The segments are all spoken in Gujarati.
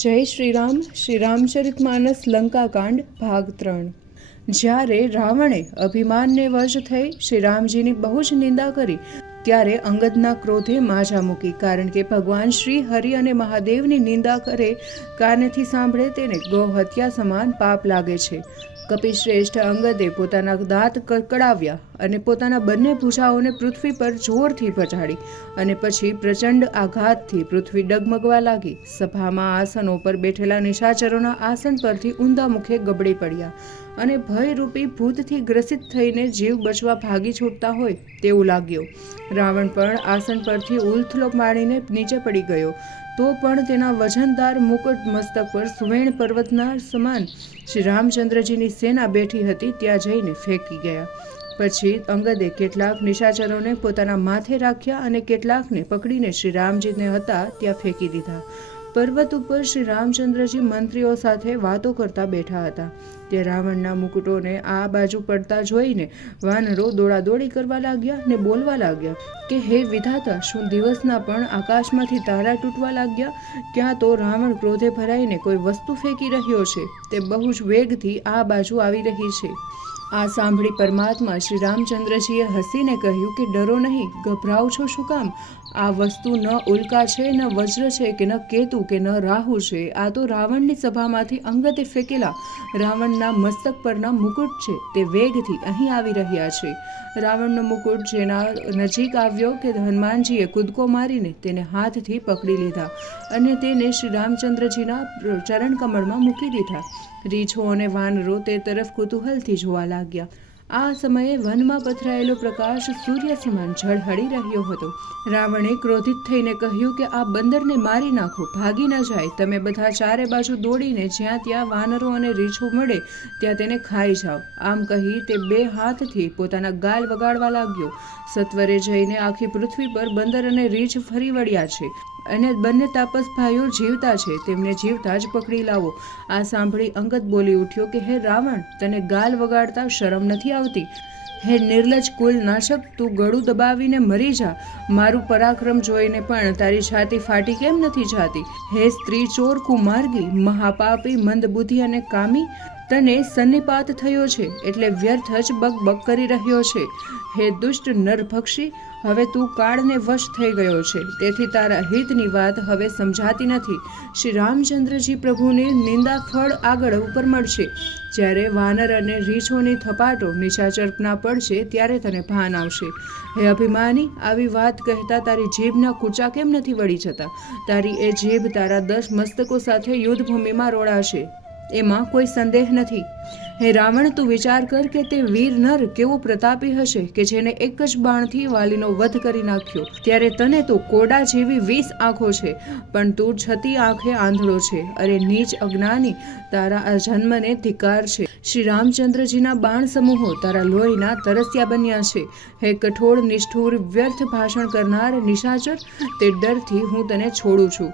જય શ્રી રામચરિતમાનસ લંકાકાંડ ભાગ 3। જ્યારે રાવણે અભિમાનને વશ થઈ શ્રી રામજીની બહુ જ નિંદા કરી ત્યારે અંગદના ક્રોધે માજા મૂકી, કારણ કે ભગવાન શ્રી હરિ અને મહાદેવની નિંદા કરે કાનેથી સાંભળે તેને ગૌ હત્યા સમાન પાપ લાગે છે। કપિશ્રેષ્ઠ અંગદે પોતાના દાંત કડકડાવ્યા અને પોતાના બંને ભુજાઓને પૃથ્વી પર જોરથી પછાડી અને પછી પ્રચંડ આઘાતથી પૃથ્વી ડગમગવા લાગી। સભામાં આસનો પર બેઠેલા નિશાચરોના આસન પરથી ઊંધા મુખે ગબડી પડ્યા અને ભયરૂપી ભૂતથી ગ્રસિત થઈને જીવ બચવા ભાગી છૂટતા હોય તેવું લાગ્યું। રાવણ પણ આસન પરથી ઉલથલો મારીને નીચે પડી ગયો, તો પણ તેના વજનદાર મુકુટ મસ્તક પર સુવર્ણ પર્વતના સમાન શ્રી રામચંદ્રજીની સેના બેઠી હતી ત્યાં જઈને ફેંકી ગયા। પછી અંગદે કેટલાક નિશાચરોને પોતાના માથે રાખ્યા અને કેટલાકને પકડીને શ્રી રામજીને હતા ત્યાં ફેંકી દીધા। પર્વત ઉપર શ્રી રામચંદ્રજી મંત્રીઓ સાથે વાતો કરતા બેઠા હતા તે રાવણના મુકુટોને આ બાજુ પડતા જોઈને વાનરો દોડાદોડી કરવા લાગ્યા ને બોલવા લાગ્યા કે હે વિધાતા, શું દિવસના પણ આકાશમાંથી તારા તૂટવા લાગ્યા? ક્યાં તો રાવણ ક્રોધે ભરાઈને કોઈ વસ્તુ ફેંકી રહ્યો છે, તે બહુ જ વેગથી આ બાજુ આવી રહી છે। આ સાંભળી પરમાત્મા શ્રી રામચંદ્રજીએ હસીને કહ્યું કે ડરો નહીં, ગભરાવ છો શું કામ? આ વસ્તુ ન ઉલ્કા છે, ન વજ્ર છે, કે ન કેતુ કે ન રાહુ છે, આ તો રાવણની સભામાંથી અંગતે ફેંકેલા રાવણના મસ્તક પરના મુકુટ છે, તે વેગથી અહીં આવી રહ્યા છે। રાવણનો મુકુટ જેના નજીક આવ્યો કે હનુમાનજીએ કૂદકો મારીને તેને હાથથી પકડી લીધા અને તેને શ્રી રામચંદ્રજીના ચરણકમળમાં મૂકી દીધા। રીછો અને વાનરો તે તરફ કુતૂહલથી જોવા લાગ્યા। આ સમયે વનમાં પથરાયેલો પ્રકાશ સૂર્ય સમાન ઝળહળી રહ્યો હતો। રાવણે ક્રોધિત થઈને કહ્યું કે આ બંદરને મારી નાખો, ભાગી ન જાય। તમે બધા ચારે બાજુ દોડીને જ્યાં ત્યાં વાનરો અને રીછો મળે ત્યાં તેને ખાઈ જાઓ। આમ કહી તે બે હાથથી પોતાના ગાલ વગાડવા લાગ્યો। સત્વરે જઈને આખી પૃથ્વી પર બંદર અને રીછ ફરી વળ્યા છે અને બંને તાપસ ભાઈઓ જીવતા છે, તેમને જીવતા જ પકડી લાવો। આ સાંભળી અંગદ બોલી ઉઠ્યો કે હે રાવણ, તને ગાલ વગાડતા શરમ નથી આવતી? હે નિર્લજ કુલ નાશક, તું ગળું દબાવીને મરી જા। મારું પરાક્રમ જોઈને પણ તારી છાતી ફાટી કેમ નથી જાતી? હે સ્ત્રી ચોર, કુમાર્ગી, મહાપાપી, મંદબુદ્ધિ અને કામી, તને સન્નિપાત થયો છે એટલે વ્યર્થ જ બકબક કરી રહ્યો છે। હે દુષ્ટ નરભક્ષી, હવે તું કાળને વશ થઈ ગયો છે, તેથી તારા હિતની વાત હવે સમજાતી નથી। શ્રી રામચંદ્રજી પ્રભુની નિંદા ફળ આગળ ઉપર મળશે। જ્યારે વાનર અને રીછોની થપાટો નિશાચરના પડશે ત્યારે તને ભાન આવશે। હે અભિમાની, આવી વાત કહેતા તારી જીભના કૂચા કેમ નથી વળી જતા? તારી એ જીભ તારા 10 મસ્તકો સાથે યુદ્ધભૂમિમાં રોડાશે, એમાં કોઈ સંદેહ નથી। હે રાવણ, તું વિચાર કર કે તે વીર નર કેવો પ્રતાપી હશે કે જેને એક જ બાણથી વાલીનો વધ કરી નાખ્યો। ત્યારે તને તો કોડા જેવી 20 આંખો છે, પણ તું છતી આંખે આંધળો છે। અરે નીચ અજ્ઞાની, તારા આ જન્મને ધિક્કાર છે। શ્રી રામચંદ્રજીના બાણ સમૂહો તારા લોહીના તરસ્યા બન્યા છે। હે કઠોળ, નિષ્ઠુર, વ્યર્થ ભાષણ કરનાર નિશાચર, તે ડરથી હું તને છોડું છું।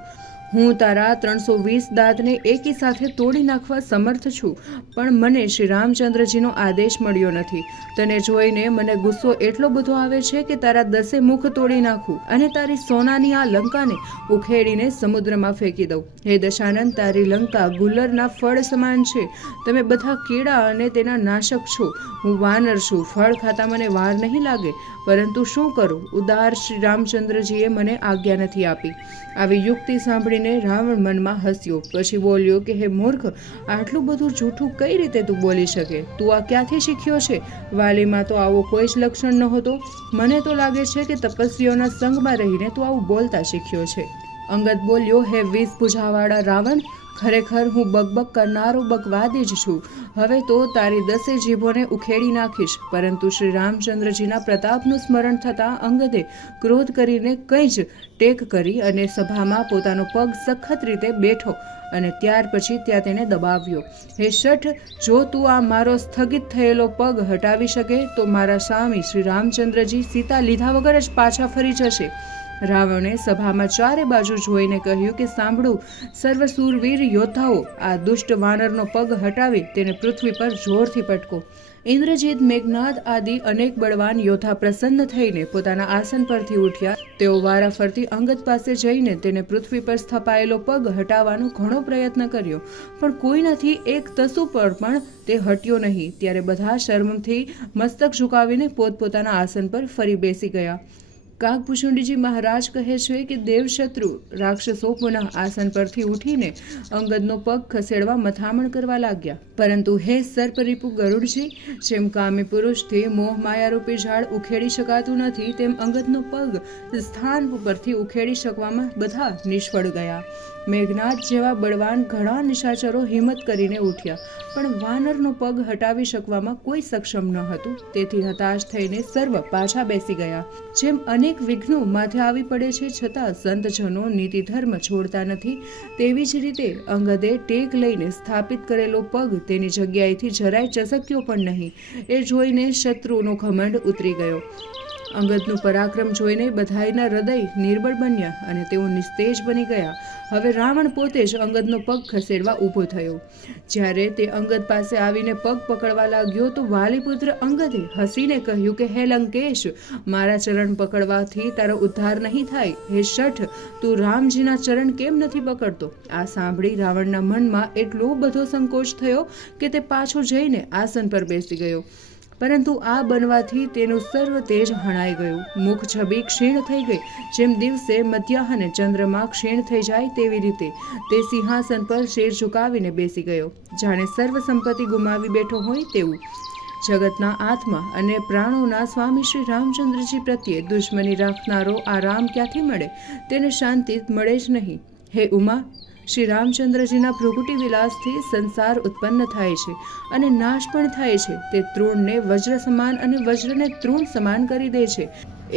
હું તારા 320 દાંતને એકી સાથે તોડી નાખવા સમર્થ છું, પણ મને શ્રી રામચંદ્રજીનો આદેશ મળ્યો નથી। તને જોઈને મને ગુસ્સો એટલો બધો આવે છે કે તારા 10 મુખ તોડી નાખું અને તારી સોનાની આ લંકાને ઉખેડીને સમુદ્રમાં ફેંકી દઉં। હે દશાનંદ, તારી લંકા ગુલ્લરના ફળ સમાન છે। તમે બધા કીડા અને તેના નાશક છો। હું વાનર છું, ફળ ખાતા મને વાર નહીં લાગે, પરંતુ શું કરું? ઉદાર શ્રી રામચંદ્રજીએ મને આજ્ઞા નથી આપી। આવી યુક્તિ સાંભળીને રાવણ મનમાં હસ્યો, પછી બોલ્યો કે હે મૂર્ખ, આટલું બધું જૂઠું કઈ રીતે તું બોલી શકે? તું આ ક્યાંથી શીખ્યો છે? વાલીમાં તો આવો કોઈ જ લક્ષણ નહોતો। મને તો લાગે છે કે તપસ્વીઓના સંગમાં રહીને તું આવું બોલતા શીખ્યો છે। અંગદ બોલ્યો, હે 20 ભુજાવાળા રાવણ, ખરેખર હું બકબક કરનારો બકવાદી જ છું। હવે તો તારી 10 જીભોને ઉખેડી નાખીશ। પરંતુ શ્રી રામચંદ્રજીના પ્રતાપનું સ્મરણ થતાં અંગદે ક્રોધ કરીને કંઈ જ ટેક કરી અને સભામાં પોતાનો પગ સખત રીતે બેઠો અને ત્યાર પછી ત્યાં તેને દબાવ્યો। હે શઠ, જો તું આ મારો સ્થગિત થયેલો પગ હટાવી શકે તો મારા સ્વામી શ્રી રામચંદ્રજી સીતા લીધા વગર જ પાછા ફરી જશે। રાવણે સભામાં ચારે બાજુ જોઈને કહ્યું કે સાંભળો સર્વસૂરવીર યોદ્ધાઓ, આ દુષ્ટ વાનરનો પગ હટાવી તેને પૃથ્વી પર જોરથી પટકો। ઇન્દ્રજીત, મેઘનાદ આદિ અનેક બળવાન યોદ્ધા પ્રસન્ન થઈને પોતાના આસન પરથી ઉઠ્યા. તેઓ વારાફરતી અંગદ પાસે જઈને તેને પૃથ્વી પર સ્થપાયેલો પગ હટાવવાનો ઘણો પ્રયત્ન કર્યો, પણ કોઈનાથી એક તસુ પર પણ તે હટ્યો નહીં. ત્યારે બધા શરમથી મસ્તક ઝુકાવીને પોતપોતાના આસન પર ફરી બેસી ગયા. કાગભૂષુંડીજી મહારાજ કહે છે કે દેવશત્રુ રાક્ષસો પુનઃ આસન પરથી ઉઠીને અંગદનો પગ ખસેડવા મથામણ કરવા લાગ્યા. પરંતુ હે સર્પરીપુ ગરુડજી, જેમ કામી પુરુષથી મોહ માયારૂપી ઝાડ ઉખેડી શકાતું નથી, તેમ અંગદનો પગ સ્થાન પરથી ઉખેડી શકવામાં બધા નિષ્ફળ ગયા. મેઘનાદ જેવા બળવાન ઘણા નિશાચરો હિંમત કરીને ઉઠ્યા, પણ વાનરનો પગ હટાવી શકવામાં કોઈ સક્ષમ ન હતું. તેથી હતાશ થઈને સર્વ પાછા બેસી ગયા. જેમ અનેક વિઘ્નો માથે આવી પડે છે છતાં સંતજનો નીતિ ધર્મ છોડતા નથી, તેવી જ રીતે અંગદે ટેક લઈને સ્થાપિત કરેલો પગ તેની જગ્યાએથી જરાય ચસક્યો પણ નહીં. એ જોઈને શત્રુનો ઘમંડ ઉતરી ગયો. અંગદનું પરાક્રમ જોઈને બધાયના હૃદય નિર્બળ બન્યા અને તેઓ નિસ્તેજ બની ગયા. હવે રાવણ પોતે જ અંગદનો પગ ખસેડવા ઊભો થયો. જ્યારે તે અંગદ પાસે આવીને પગ પકડવા લાગ્યો તો વાલીપુત્ર અંગદે હસીને કહ્યું કે હે લંકેશ, મારા ચરણ પકડવાથી તારો ઉદ્ધાર નહીં થાય. હે શઠ, તું રામજીના ચરણ કેમ નથી પકડતો? આ સાંભળી રાવણના મનમાં એટલો બધો સંકોચ થયો કે તે પાછો જઈને આસન પર બેસી ગયો. પરંતુ આ બનવાથી તેનું સર્વ તેજ હણાઈ ગયું. મુખ છબી ક્ષીણ થઈ ગઈ. જેમ દિવસે મધ્યાહને ચંદ્રમાં ક્ષીણ થઈ જાય તેવી રીતે તે સિંહાસન પર શેર ઝુકાવીને બેસી ગયો, જાણે સર્વ સંપત્તિ ગુમાવી બેઠો હોય તેવું. જગતના આત્મા અને પ્રાણોના સ્વામી શ્રી રામચંદ્રજી પ્રત્યે દુશ્મની રાખનારો આ રામ ક્યાંથી મળે? તેને શાંતિ મળે જ નહીં. હે ઉમા, શ્રી રામચંદ્રજીના ભૃગુટી વિલાસથી સંસાર ઉત્પન્ન થાય છે અને નાશ પણ થાય છે. તે તૃણને વજ્ર સમાન અને વજ્રને તૃણ સમાન કરી દે છે.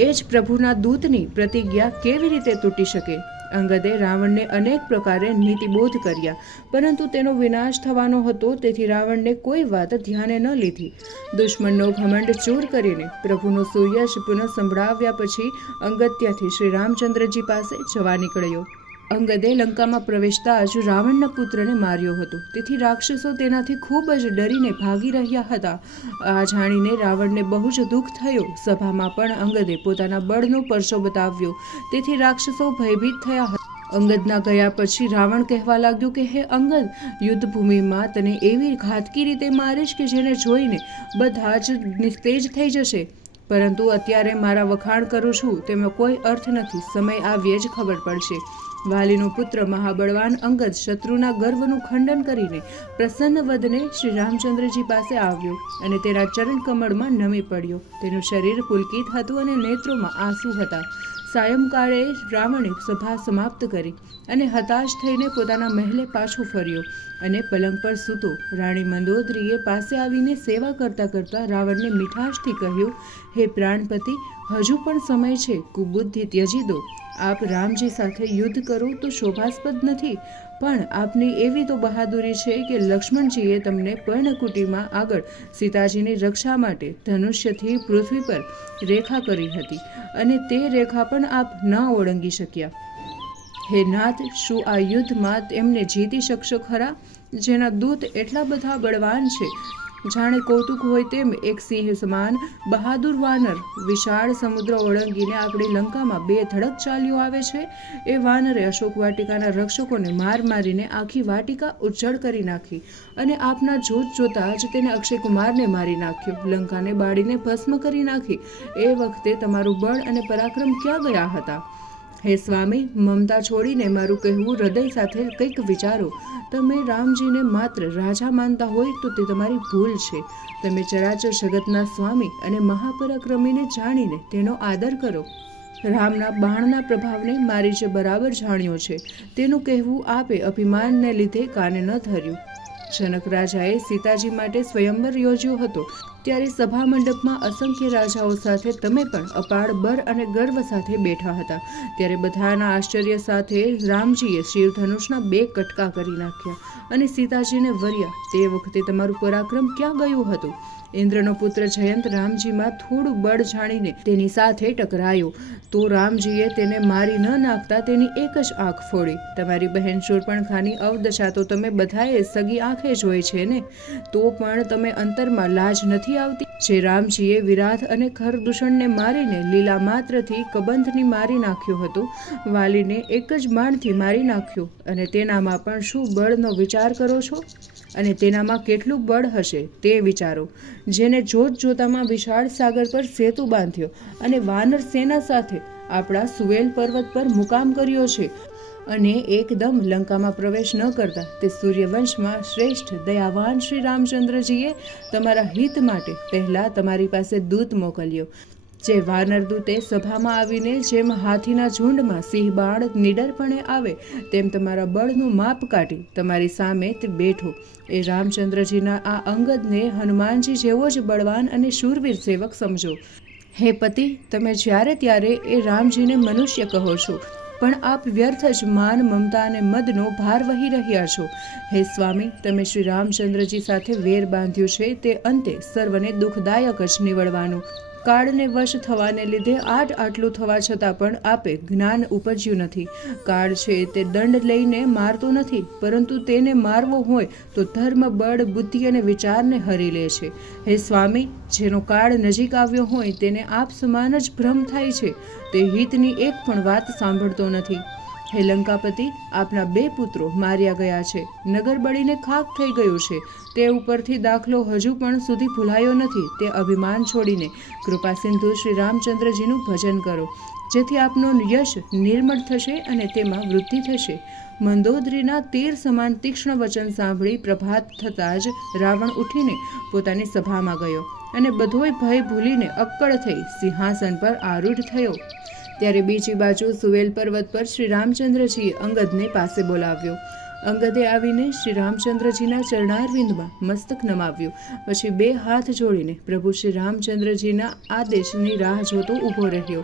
એ જ પ્રભુના દૂતની પ્રતિજ્ઞા કેવી રીતે તૂટી શકે? અંગદે રાવણને અનેક પ્રકારે નીતિબોધ કર્યા, પરંતુ તેનો વિનાશ થવાનો હતો, તેથી રાવણને કોઈ વાત ધ્યાને ન લીધી. દુશ્મનનો ઘમંડ ચૂર કરીને પ્રભુનો સુયશ પુનઃ સંભળાવ્યા પછી અંગદ ત્યાંથી શ્રી રામચંદ્રજી પાસે જવા નીકળ્યો. અંગદે લંકામાં પ્રવેશતા જ રાવણના પુત્રને માર્યો હતો, તેથી રાક્ષસો તેનાથી ખૂબ જ ડરીને ભાગી રહ્યા હતા. આ જાણીને રાવણને બહુ જ દુઃખ થયું. સભામાં પણ અંગદે પોતાના બળનો પરચો બતાવ્યો, તેથી રાક્ષસો ભયભીત થયા હતા. અંગદના ગયા પછી રાવણ કહેવા લાગ્યો કે હે અંગદ, યુદ્ધભૂમિમાં તને એવી ઘાતકી રીતે મારીશ કે જેને જોઈને બધા જ નિસ્તેજ થઈ જશે. પરંતુ અત્યારે મારા વખાણ કરું છું તેમાં કોઈ અર્થ નથી. સમય આવ્યે જ ખબર પડશે. વાલીનો પુત્ર મહાબળવાન અંગદ શત્રુના ગર્વનું ખંડન કરીને પ્રસન્ન વદને શ્રી રામચંદ્રજી પાસે આવ્યો અને તેના ચરણ કમળમાં નમી પડ્યો. તેનું શરીર પુલકિત હતું અને નેત્રોમાં આંસુ હતા. સાયંકાળે રાવણે સભા સમાપ્ત કરી અને હતાશ થઈને પોતાના મહેલે પાછો ફર્યો અને પલંગ પર સૂતો. રાણી મંદોદરીએ પાસે આવીને સેવા કરતા કરતા રાવણને મીઠાશથી કહ્યું, હે પ્રાણપતિ, હજુ પણ સમય છે. કુબુદ્ધિ ત્યજી દો. આપ રામજી સાથે યુદ્ધ કરો તો શોભાસ્પદ નથી, પણ આપની એવી તો બહાદુરી છે કે લક્ષ્મણજીએ તમને પર્ણકુટીમાં આગળ સીતાજીની રક્ષા માટે ધનુષ્યથી પૃથ્વી પર રેખા કરી હતી અને તે રેખા પણ આપ ન ઓળંગી શક્યા. હે નાથ, શું આ યુદ્ધમાં એમને જીતી શકશો ખરા? જેના દૂત એટલા બધા બળવાન છે, જાણે કૌતુક હોય તેમ એક સિંહ સમાન બહાદુર વાનર વિશાળ સમુદ્ર ઓળંગીને આપણી લંકામાં બે ધડક ચાલ્યો આવે છે. એ વાનરે અશોક વાટિકાના રક્ષકોને માર મારીને આખી વાટિકા ઉજ્જડ કરી નાખી અને આપના જોત જોતા જ તેને અક્ષયકુમારને મારી નાખ્યો, લંકાને બાળીને ભસ્મ કરી નાખી. એ વખતે તમારું બળ અને પરાક્રમ ક્યાં ગયા હતા? હે સ્વામી, મમતા છોડીને મારું કહેવું હૃદય સાથે કંઈક વિચારો. તમે રામજીને માત્ર રાજા માનતા હોય તો તે તમારી ભૂલ છે. તમે ચરાચર જગતના સ્વામી અને મહાપરાક્રમીને જાણીને તેનો આદર કરો. રામના બાણના પ્રભાવને મારી જે બરાબર જાણ્યો છે તેનું કહેવું આપે અભિમાનને લીધે કાને ન ધર્યું. જનક રાજાએ સીતાજી માટે સ્વયંવર યોજ્યો હતો, ત્યારે સભા મંડપમાં અસંખ્ય રાજાઓ સાથે તમે પણ અપાર બર અને ગર્વ સાથે બેઠા હતા. ત્યારે બધાના આશ્ચર્ય સાથે રામજીએ શિવધનુષના 2 કટકા કરી નાખ્યા અને સીતાજીને વર્યા. તે વખતે તમારું પરાક્રમ ક્યાં ગયું હતું? ઇન્દ્રનો પુત્ર જયંત રામજીમાં થોડું બળ જાણીને તેની સાથે ટકરાયો તો રામજીએ તેને મારી ન નાખતા તેની એક જ આંખ ફોડી. તમારી બહેન શૂર્પણખાની અવદશા તો તમે બધાએ સગી આંખે જોઈ છે ને, તો પણ તમે અંતરમાં લાજ નથી આવતી? જે રામજીએ વિરાટ અને ખરદૂષણને મારીને લીલા માત્રથી કબંધની મારી નાખ્યો હતો, વાલીને એક જ બાણથી મારી નાખ્યો, અને તેનામાં પણ શું બળનો વિચાર કરો છો? અને તેનામાં કેટલું બળ હશે તે વિચારો. જેને જોત જોતામાં વિશાળ સાગર પર સેતુ બાંધ્યો અને વાનર સેના સાથે આપણા સુવેલ પર્વત પર મુકામ કર્યો છે, અને એકદમ લંકામાં પ્રવેશ ન કરતા તે સૂર્યવંશમાં શ્રેષ્ઠ દયાવાન શ્રી રામચંદ્રજીએ તમારા હિત માટે પહેલા તમારી પાસે દૂત મોકલ્યો. જે વાનર દૂતે સભામાં આવીને જેમ હાથીના ઝુંડમાં સિંહ બાળ નિડરપણે આવે તેમ તમારા બળનું માપ કાઢી તમારી સામે તે બેઠો. એ રામચંદ્રજીના આ અંગદને હનુમાનજી જેવો જ બળવાન અને શૂરવીર સેવક સમજો. હે પતિ, તમે જ્યારે ત્યારે એ રામજીને મનુષ્ય કહો છો, પણ આપ વ્યર્થ જ માન, મમતા અને મદનો ભાર વહી રહ્યા છો. હે સ્વામી, તમે શ્રી રામચંદ્રજી સાથે વેર બાંધ્યું છે તે અંતે સર્વને દુઃખદાયક જ નીવડવાનું. કાળને વશ થવાને લીધે આટલું થવા છતાં પણ આપે જ્ઞાન ઉપજ્યું નથી. કાળ છે તે દંડ લઈને મારતો નથી, પરંતુ તેને મારવો હોય તો ધર્મ, બળ, બુદ્ધિ અને વિચારને હરી લે છે. હે સ્વામી, જેનો કાળ નજીક આવ્યો હોય તેને આપ સમાન જ ભ્રમ થાય છે. તે હિતની એક પણ વાત સાંભળતો નથી. હે લંકાપતિ, આપના 2 પુત્રો માર્યા ગયા છે, નગર બળીને ખાખ થઈ ગયું છે. તે ઉપરથી દાખલો હજુ પણ સુધી ભૂલાયો નથી. તે અભિમાન છોડીને કૃપા સિંધુ શ્રી રામચંદ્રજીનું ભજન કરો, જેથી આપનું યશ નિર્મળ થશે અને તેમાં વૃદ્ધિ થશે. મંદોદરીના તીર સમાન તીક્ષ્ણ વચન સાંભળી પ્રભાત થતાં જ રાવણ ઉઠીને પોતાની સભામાં ગયો અને બધોય ભય ભૂલીને અક્કડ થઈ સિંહાસન પર આરૂઢ થયો. ત્યારે બીજી બાજુ સુવેલ પર્વત પર શ્રી રામચંદ્રજીએ અંગદને પાસે બોલાવ્યો. અંગદે આવીને શ્રી રામચંદ્રજીના ચરણારવિંદમાં મસ્તક નમાવ્યું. પછી 2 હાથ જોડીને પ્રભુ શ્રી રામચંદ્રજીના આદેશની રાહ જોતો ઊભો રહ્યો.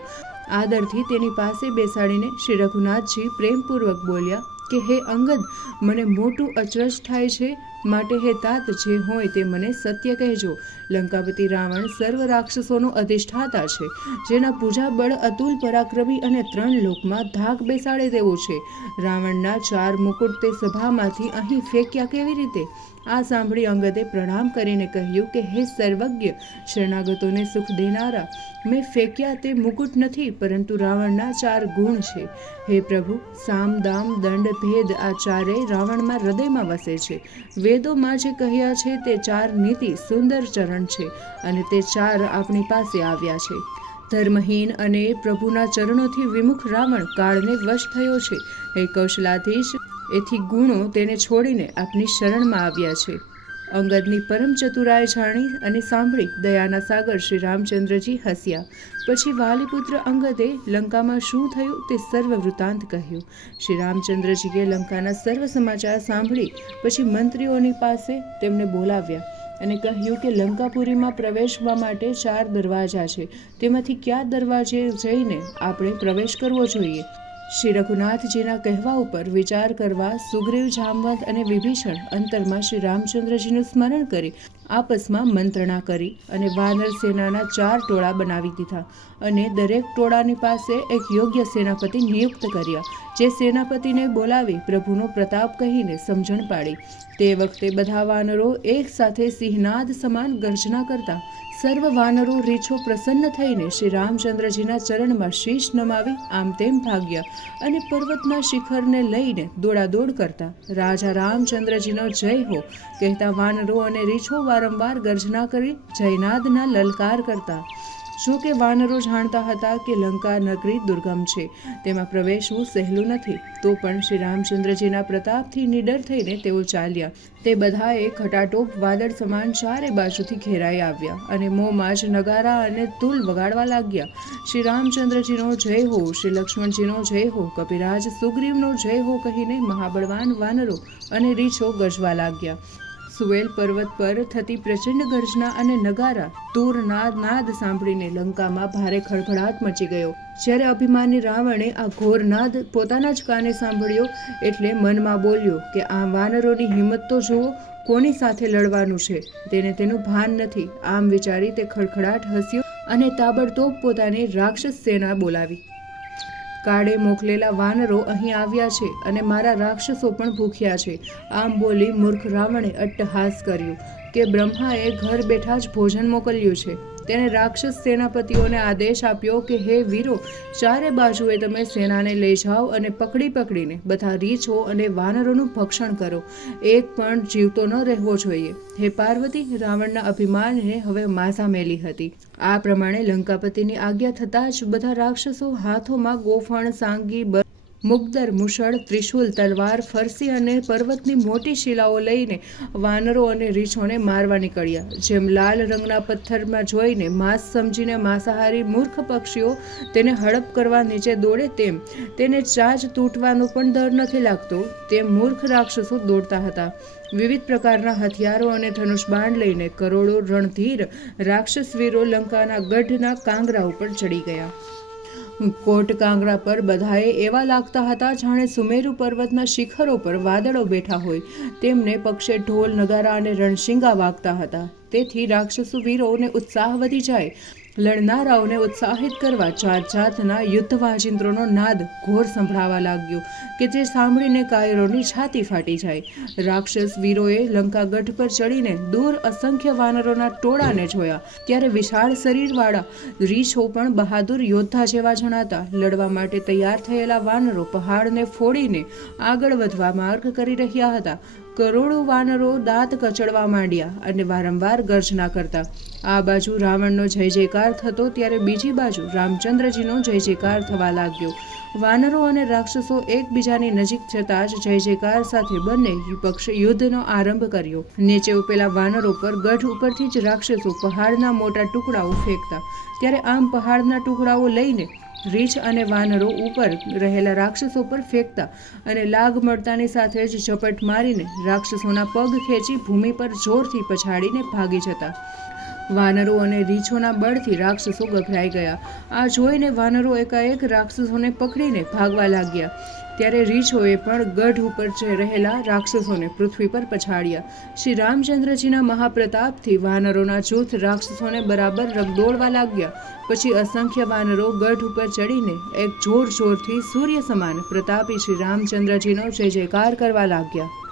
આદરથી તેની પાસે બેસાડીને શ્રી રઘુનાથજી પ્રેમપૂર્વક બોલ્યા કે હે અંગદ, મને મોટું અચરજ થાય છે, માટે હે તાત, જે હોય તે મને સત્ય કહેજો. લંકાપતિ રાવણ સર્વ રાક્ષસોનો અધિષ્ઠાતા છે, જેના પૂજા બળ અતુલ, પરાક્રમી અને 3 લોકમાં ધાક બેસાડે તેવું છે. રાવણના 4 મુકુટ તે સભામાંથી અહીં ફેંક્યા કેવી રીતે? આ સાંભળી અંગદે પ્રણામ કરીને કહ્યું કે હે સર્વજ્ઞ, શરણાગતોને સુખ દેનારા, મેં ફેંક્યા તે મુકુટ નથી, પરંતુ રાવણના 4 ગુણ છે. હે પ્રભુ, સામ, દામ, દંડ, ભેદ આ 4 રાવણમાં હૃદયમાં વસે છે. વેદોમાં જે કહ્યા છે તે 4 નીતિ સુંદર ચરણ છે, અને તે 4 આપણી પાસે આવ્યા છે. ધર્મહીન અને પ્રભુના ચરણોથી વિમુખ રાવણ કાળને વશ થયો છે. હે કૌશલાધીશ, એથી ગુણો તેને છોડીને આપની શરણમાં આવ્યા છે. અંગદની પરમ ચતુરાઈ જાણી અને સાંભળી દયાના સાગર શ્રી રામચંદ્રજી હસ્યા. પછી વાલીપુત્ર અંગદે લંકામાં શું થયું તે સર્વ વૃત્તાંત કહ્યું. શ્રી રામચંદ્રજીએ લંકાના સર્વ સમાચાર સાંભળી પછી મંત્રીઓની પાસે તેમને બોલાવ્યા અને કહ્યું કે લંકાપુરીમાં પ્રવેશવા માટે 4 દરવાજા છે, તેમાંથી કયા દરવાજે જઈને આપણે પ્રવેશ કરવો જોઈએ? શ્રી રઘુનાથજીના કહેવા ઉપર વિચાર કરવા સુગ્રીવ, જામવંત અને વિભીષણ અંતરમાં શ્રી રામચંદ્રજીનું સ્મરણ કરી આપસમાં મંત્રણા કરી અને વાનર સેનાના 4 ટોળા બનાવી દીધા અને દરેક ટોળાની પાસે એક યોગ્ય સેનાપતિ નિયુક્ત કર્યા, જે સેનાપતિને બોલાવી પ્રભુનો પ્રતાપ કહીને સમજણ પાડી. તે વખતે બધા વાનરો એક સાથે સિંહનાદ સમાન ગર્જના કરતા. સર્વ વાનરો રીછો પ્રસન્ન થઈને શ્રી રામચંદ્રજીના ચરણમાં શીશ નમાવી આમ તેમ ભાગ્યા અને પર્વતના શિખરને લઈને દોડાદોડ કરતા. રાજા રામચંદ્રજીનો જય હો કહેતા વાનરો અને રીછો વારંવાર ગર્જના કરી જયનાદના લલકાર કરતા. જો કે વાનરો જાણતા હતા કે લંકા નગરી દુર્ગમ છે, તેમાં પ્રવેશવું સહેલું નથી, તો પણ શ્રી રામચંદ્રજીના પ્રતાપથી નિડર થઈને તેઓ ચાલ્યા. તે બધાએ ખટાટોપ વાદળ સમાન 4 બાજુથી ઘેરાઈ આવ્યા અને મોંમાં જ નગારા અને તુલ વગાડવા લાગ્યા. શ્રી રામચંદ્રજીનો જય હો, શ્રી લક્ષ્મણજીનો જય હો, કપિરાજ સુગ્રીવનો જય હો કહીને મહાબળવાન વાનરો અને રીછો ગરજવા લાગ્યા. સુવેલ પર્વત પર થતી પ્રચંડ ગર્જના અને નગારા તૂરના નાદ સાંભળીને લંકામાં ભારે ખળભળાટ મચી ગયો. જ્યારે અભિમાની રાવણે આ ઘોર નાદ પોતાના જ કાને સાંભળ્યો એટલે મનમાં બોલ્યો કે આ વાનરોની હિંમત તો જુઓ, કોની સાથે લડવાનું છે તેને તેનું ભાન નથી. આમ વિચારી તે ખડખડાટ હસ્યો અને તાબડતોબ પોતાની રાક્ષસ સેના બોલાવી. કાળે મોકલેલા વાનરો અહીં આવ્યા છે અને મારા રાક્ષસો પણ ભૂખ્યા છે. આમ બોલી મૂર્ખ રાવણે અટ્ટહાસ કર્યું કે બ્રહ્માએ ઘર બેઠા જ ભોજન મોકલ્યું છે. તેને રાક્ષસ સેનાપતિઓને આદેશ આપ્યો કે હે વીરો, ચારે બાજુએ તમે સેનાને લઈ જાઓ અને પકડીને બધા રીછો અને વાનરોનું ભક્ષણ કરો. એક પણ જીવતો ન રહેવો જોઈએ. હે પાર્વતી, રાવણના અભિમાનને હવે માઝા મેલી હતી. આ પ્રમાણે લંકાપતિની આજ્ઞા થતાં જ બધા રાક્ષસો હાથોમાં ગોફણ, સાંગી, મુગદર, મુશળ, ત્રિશુલ, તલવાર, ફરસી અને પર્વતની મોટી શિલાઓ લઈને વાનરો અને રીછોને મારવા નીકળ્યા. જેમ લાલ રંગના પથ્થરમાં જોઈને માંસ સમજીને માંસાહારી મૂર્ખ પક્ષીઓ તેને હડપ કરવા નીચે દોડે તેમ તેને ચાંચ તૂટવાનો પણ ડર નથી લાગતો, તેમ મૂર્ખ રાક્ષસો દોડતા હતા. વિવિધ પ્રકારના હથિયારો અને ધનુષ બાણ લઈને કરોડો રણધીર રાક્ષસ વીરો લંકાના ગઢના કાંગરા ઉપર ચડી ગયા. કોટ કાંગરા પર બધાએ એવા લાગતા હતા જાણે સુમેરુ પર્વતના શિખરો પર વાદળો બેઠા હોય. તેમને પક્ષે ઢોલ, નગારા અને રણશિંગા વાગતા હતા. તેથી રાક્ષસો વીરોને ઉત્સાહ વધી જાય. લડનારાઓને ઉત્સાહિત કરવા જાત જાતના યુદ્ધ વાજિંત્રોનો નાદ ઘોર સંભળાવા લાગ્યો કે જે સાંભળીને કાયરોની છાતી ફાટી જાય. રાક્ષસ વીરોએ લંકાગઢ પર ચડીને દૂર અસંખ્ય વાનરોના ટોળાને જોયા. ત્યારે વિશાળ શરીરવાળા રીછો પણ બહાદુર યોદ્ધા જેવા જણાતા. લડવા માટે તૈયાર થયેલા વાનરો પહાડને ફોડીને આગળ વધવા માર્ગ કરી રહ્યા હતા. કરોડો વાનરો દાંત કચડવા માંડ્યા અને વારંવાર ગર્જના કરતા. આ બાજુ રાવણનો જય જયકાર થતો ત્યારે બીજી બાજુ રામચંદ્રજીનો જય જયકાર થવા લાગ્યો. વાનરો અને રાક્ષસો એકબીજાની નજીક જતા જ જય જયકાર સાથે બંને પક્ષે યુદ્ધનો આરંભ કર્યો. નીચે ઉભેલા વાનરો પર ગઢ ઉપરથી જ રાક્ષસો પહાડના મોટા ટુકડાઓ ફેંકતા. ત્યારે આમ પહાડના ટુકડાઓ લઈને રીછ અને વાનરો ઉપર રહેલા રાક્ષસો પર ફેંકતા અને લાગ મળતાની સાથે જ ઝપટ મારીને રાક્ષસોના પગ ખેંચી ભૂમિ પર જોરથી પછાડીને ભાગી જતા. વાનરો અને રીછોના બળથી રાક્ષસો ગભરાઈ ગયા. આ જોઈને વાનરો એકાએક રાક્ષસોને પકડીને ભાગવા લાગ્યા. ત્યારે રીછોએ પણ ગઢ ઉપર રહેલા રાક્ષસોને પૃથ્વી પર પછાડ્યા. શ્રી રામચંદ્રજીના મહાપ્રતાપથી વાનરોના જૂથ રાક્ષસોને બરાબર રગદોળવા લાગ્યા. પછી અસંખ્ય વાનરો ગઢ ઉપર ચડીને એક જોરથી સૂર્ય સમાન પ્રતાપી શ્રી રામચંદ્રજીનો જય જયકાર કરવા લાગ્યા.